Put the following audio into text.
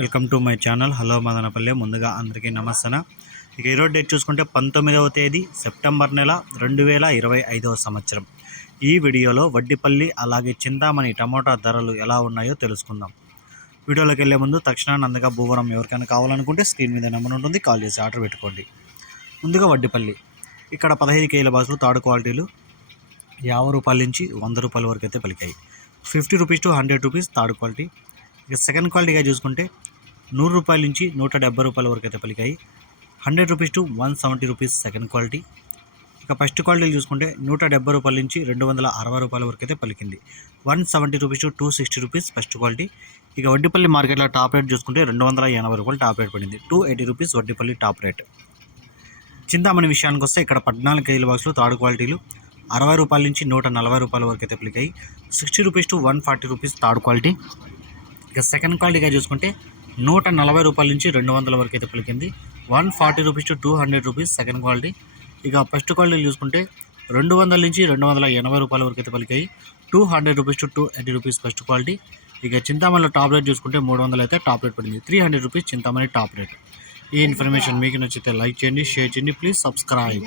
Welcome to my channel. Hello Madanapalle ముందుగా అందరికీ నమస్తన. ఇక ఈరోజు డేట్ చూసుకుంటే పంతొమ్మిదవ తేదీ సెప్టెంబర్ నెల రెండు వేల ఇరవై ఐదవ సంవత్సరం. ఈ వీడియోలో వడ్డిపల్లి అలాగే చింతామణి టమోటా ధరలు ఎలా ఉన్నాయో తెలుసుకుందాం. వీడియోలోకి వెళ్ళే ముందు తక్షణాన్ని అందగా భూవరం ఎవరికైనా కావాలనుకుంటే స్క్రీన్ మీద నెంబర్ ఉంటుంది కాల్ చేసి ఆర్డర్ పెట్టుకోండి. ముందుగా వడ్డిపల్లి. ఇక్కడ పదహైదు కేజీల బాసులు థర్డ్ క్వాలిటీలు యాభై రూపాయల నుంచి వంద రూపాయల వరకు అయితే పలికాయి. Fifty rupees to hundred rupees third quality. ఇక సెకండ్ క్వాలిటీగా చూసుకుంటే నూరు రూపాయల నుంచి నూట డెబ్బై రూపాయల వరకు అయితే పలికాయి. Hundred rupees to one seventy rupees second quality. ఇక ఫస్ట్ క్వాలిటీలు చూసుకుంటే నూట డెబ్బై రూపాయల నుంచి రెండు వందల అరవై రూపాయల వరకు అయితే పలికింది. One seventy rupees to two sixty rupees first quality. ఇక వడ్డీపల్లి మార్కెట్లో టాప్ రేట్ చూసుకుంటే రెండు వందల ఎనభై రూపాయలు టాప్ రేట్ పడింది. Two eighty rupees Vaddipalli top rate. Chintamani విషయానికి వస్తే ఇక్కడ పద్నాలుగు కేజీల బాక్సులు థర్డ్ క్వాలిటీలు. అరవై రూపాయల నుంచి నూట నలభై రూపాయల వరకు అయితే పలికాయి. Sixty rupees to one forty rupees third quality. ఇక సెకండ్ క్వాలిటీగా చూసుకుంటే నూట నలభై రూపాయల నుంచి రెండు వందల వరకు అయితే పలికింది. One forty rupees to two hundred rupees second quality ఇక ఫస్ట్ క్వాలిటీ చూసుకుంటే రెండు వందల నుంచి రెండు వందల ఎనభై రూపాయల వరకు అయితే పలికాయి. Two hundred rupees to two eighty rupees first quality ఇక చింతామణిలో టాప్ రేట్ చూసుకుంటే మూడు వందలు అయితే టాప్ రేట్ పడింది. Three hundred rupees Chintamani top rate ఈ ఇన్ఫర్మేషన్ మీకు నచ్చితే లైక్ చేయండి షేర్ చేయండి ప్లీజ్ సబ్స్క్రైబ్